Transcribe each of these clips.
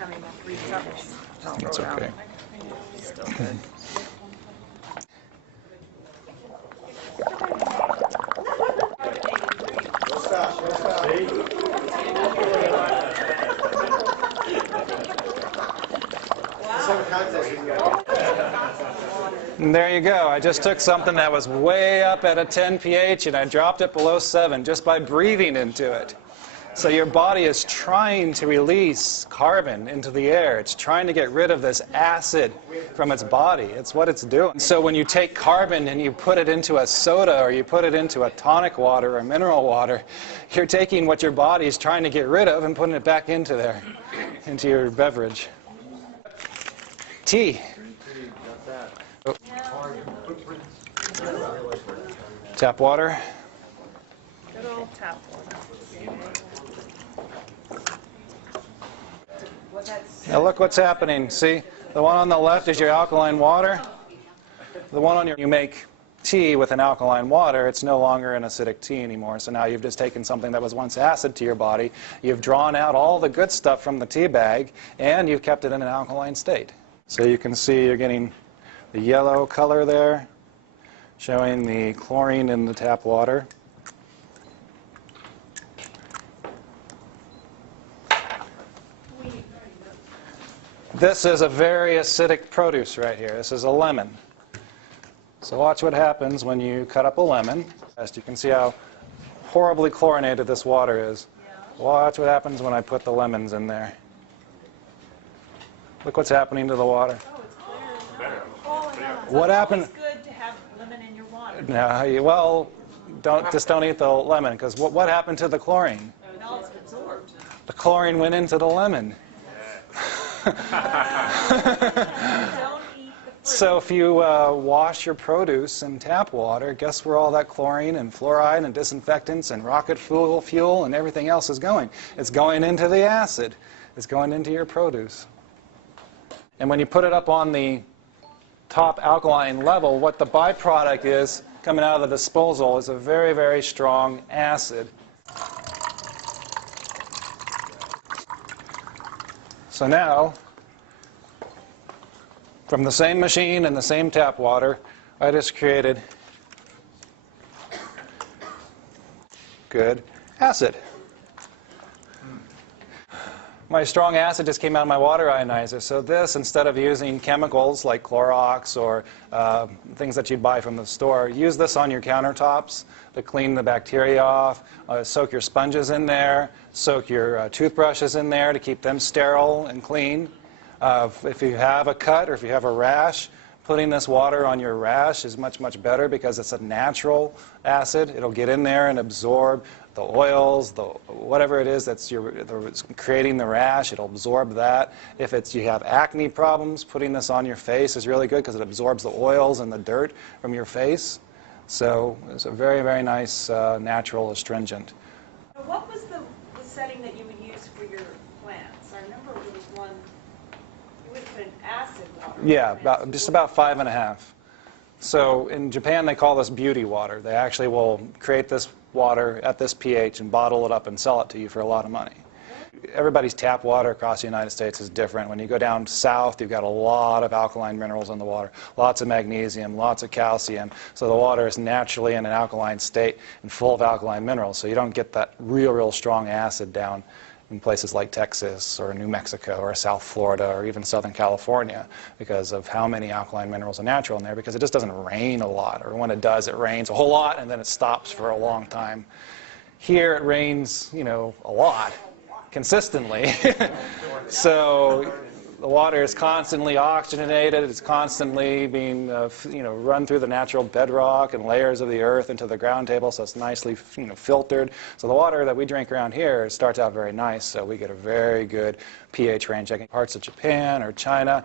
having that 3 cups. That's okay. Still good. And there you go. I just took something that was way up at a 10 pH and I dropped it below 7 just by breathing into it. So your body is trying to release carbon into the air. It's trying to get rid of this acid from its body. It's what it's doing. So when you take carbon and you put it into a soda or you put it into a tonic water or mineral water, you're taking what your body is trying to get rid of and putting it back into there, into your beverage. Tea. Oh. Tap water. Good old tap water. Now look what's happening. See, the one on the left is your alkaline water. The one on your, you make tea with an alkaline water, it's no longer an acidic tea anymore. So now you've just taken something that was once acid to your body, you've drawn out all the good stuff from the tea bag, and you've kept it in an alkaline state. So you can see you're getting the yellow color there, showing the chlorine in the tap water. This is a very acidic produce right here. This is a lemon. So watch what happens when you cut up a lemon. As you can see how horribly chlorinated this water is. Watch what happens when I put the lemons in there. Look what's happening to the water. Oh, it's clear. Oh, What happened? It's good to have lemon in your water. No, well, don't eat the lemon, because what happened to the chlorine? No, it's absorbed. The chlorine went into the lemon. Don't eat the fruit. So if you wash your produce in tap water, guess where all that chlorine and fluoride and disinfectants and rocket fuel and everything else is going? It's going into the acid. It's going into your produce. And when you put it up on the top alkaline level, what the byproduct is coming out of the disposal is a very, very strong acid. So now, from the same machine and the same tap water, I just created good acid. My strong acid just came out of my water ionizer. So this, instead of using chemicals like Clorox or things that you'd buy from the store, use this on your countertops to clean the bacteria off. Soak your sponges in there. Soak your toothbrushes in there to keep them sterile and clean. If you have a cut or if you have a rash, putting this water on your rash is much, much better because it's a natural acid. It'll get in there and absorb the oils, whatever it is that's creating the rash, it'll absorb that. If you have acne problems, putting this on your face is really good because it absorbs the oils and the dirt from your face. So it's a very, very nice natural astringent. What was the setting that you would use for your plants? I remember there was one, you would put an acid water. Yeah, just about 5.5. So in Japan they call this beauty water. They actually will create this water at this pH and bottle it up and sell it to you for a lot of money. Everybody's tap water across the United States is different. When you go down south, you've got a lot of alkaline minerals in the water, lots of magnesium, lots of calcium. So the water is naturally in an alkaline state and full of alkaline minerals. So you don't get that real strong acid down in places like Texas or New Mexico or South Florida or even Southern California because of how many alkaline minerals are natural in there, because it just doesn't rain a lot, or when it does, it rains a whole lot and then it stops for a long time. Here it rains, a lot, consistently. So the water is constantly oxygenated, it's constantly being run through the natural bedrock and layers of the earth into the ground table, so it's nicely filtered. So the water that we drink around here starts out very nice, so we get a very good pH range. Like in parts of Japan or China,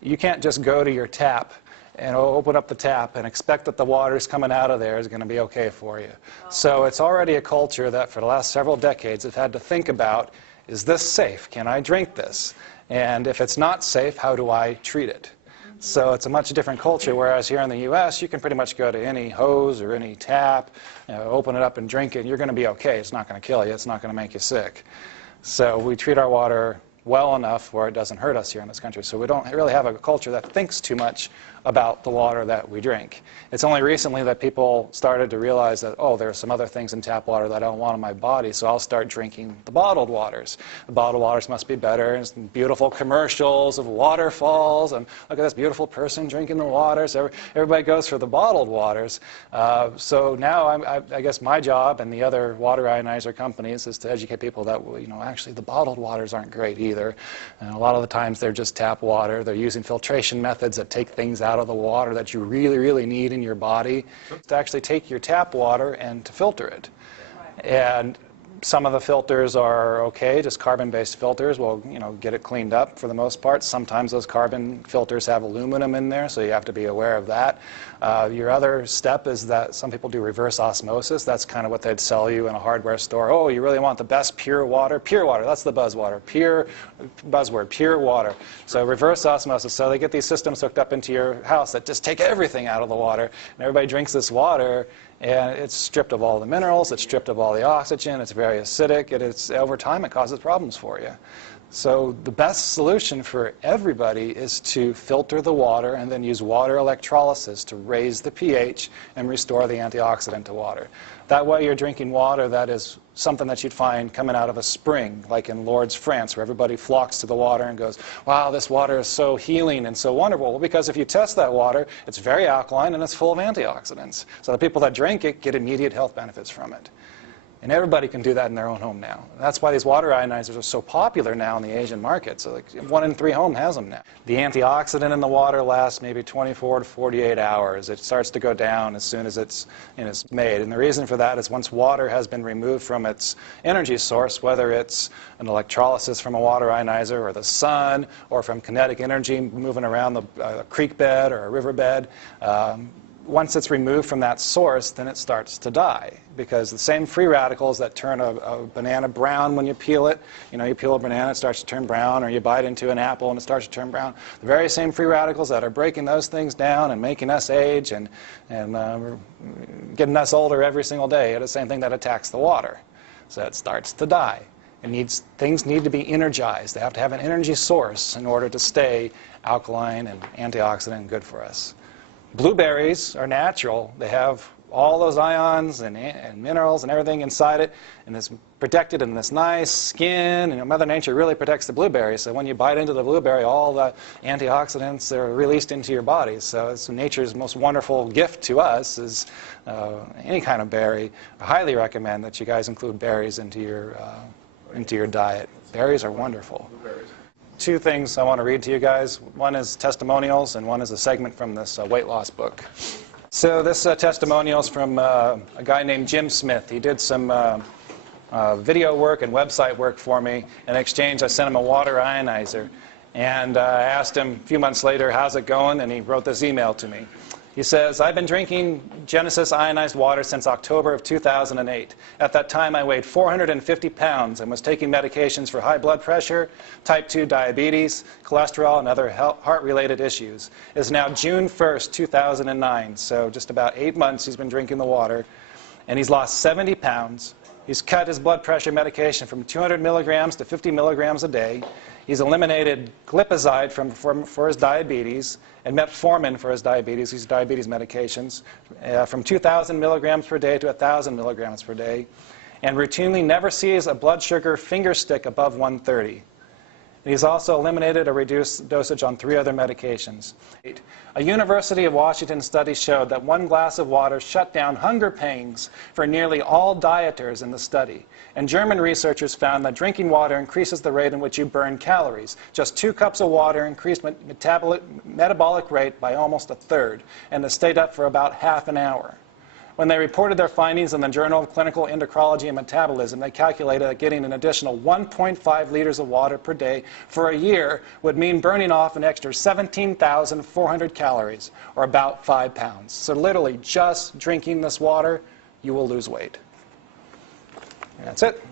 you can't just go to your tap and open up the tap and expect that the water's coming out of there is going to be okay for you. So it's already a culture that for the last several decades have had to think about, is this safe? Can I drink this? And if it's not safe, how do I treat it? So it's a much different culture, whereas here in the U.S., you can pretty much go to any hose or any tap, open it up and drink it, and you're going to be okay. It's not going to kill you. It's not going to make you sick. So we treat our water well enough where it doesn't hurt us here in this country. So we don't really have a culture that thinks too much about the water that we drink. It's only recently that people started to realize that, oh, there are some other things in tap water that I don't want in my body, so I'll start drinking the bottled waters. The bottled waters must be better. And some beautiful commercials of waterfalls, and look at this beautiful person drinking the water. So everybody goes for the bottled waters. So now I guess my job and the other water ionizer companies is to educate people that, well, you know, actually the bottled waters aren't great either. And a lot of the times they're just tap water. They're using filtration methods that take things out of the water that you really, really need in your body to actually take your tap water and to filter it. And some of the filters are okay, just carbon-based filters will, you know, get it cleaned up for the most part. Sometimes those carbon filters have aluminum in there, so you have to be aware of that. Your other step is that some people do reverse osmosis. That's kind of what they'd sell you in a hardware store. Oh, you really want the best pure water? Pure water, that's the buzzword. Pure buzzword, pure water. So reverse osmosis. So they get these systems hooked up into your house that just take everything out of the water, and everybody drinks this water, and it's stripped of all the minerals, it's stripped of all the oxygen, it's very acidic, over time it causes problems for you. So the best solution for everybody is to filter the water and then use water electrolysis to raise the pH and restore the antioxidant to water. That way you're drinking water that is something that you'd find coming out of a spring, like in Lourdes, France, where everybody flocks to the water and goes, wow, this water is so healing and so wonderful. Well, because if you test that water, it's very alkaline and it's full of antioxidants. So the people that drink it get immediate health benefits from it. And everybody can do that in their own home now. That's why these water ionizers are so popular now in the Asian market. So like 1 in 3 homes has them now. The antioxidant in the water lasts maybe 24 to 48 hours. It starts to go down as soon as it's made. And the reason for that is once water has been removed from its energy source, whether it's an electrolysis from a water ionizer or the sun or from kinetic energy moving around the creek bed or a river bed, once it's removed from that source, then it starts to die. Because the same free radicals that turn a banana brown when you peel it, you know, you peel a banana, it starts to turn brown, or you bite into an apple and it starts to turn brown. The very same free radicals that are breaking those things down and making us age and getting us older every single day are the same thing that attacks the water. So it starts to die. Things need to be energized. They have to have an energy source in order to stay alkaline and antioxidant and good for us. Blueberries are natural. They have all those ions and minerals and everything inside it, and it's protected in this nice skin. And Mother Nature really protects the blueberry. So when you bite into the blueberry, all the antioxidants are released into your body. So it's nature's most wonderful gift to us is any kind of berry. I highly recommend that you guys include berries into your diet. Berries are wonderful. Two things I want to read to you guys. One is testimonials, and one is a segment from this weight loss book. So this testimonial is from a guy named Jim Smith. He did some video work and website work for me. In exchange, I sent him a water ionizer. And I asked him a few months later, how's it going? And he wrote this email to me. He says, I've been drinking Genesis ionized water since October of 2008. At that time, I weighed 450 pounds and was taking medications for high blood pressure, type 2 diabetes, cholesterol, and other heart-related issues. It's now June 1st, 2009, so just about 8 months he's been drinking the water, and he's lost 70 pounds. He's cut his blood pressure medication from 200 milligrams to 50 milligrams a day. He's eliminated glipizide for his diabetes and metformin for his diabetes medications, from 2,000 milligrams per day to 1,000 milligrams per day, and routinely never sees a blood sugar finger stick above 130. He's also eliminated or reduced dosage on 3 other medications. A University of Washington study showed that 1 glass of water shut down hunger pangs for nearly all dieters in the study. And German researchers found that drinking water increases the rate in which you burn calories. Just 2 cups of water increased metabolic rate by almost 1/3, and it stayed up for about half an hour. When they reported their findings in the Journal of Clinical Endocrinology and Metabolism, they calculated that getting an additional 1.5 liters of water per day for a year would mean burning off an extra 17,400 calories, or about 5 pounds. So literally, just drinking this water, you will lose weight. And that's it.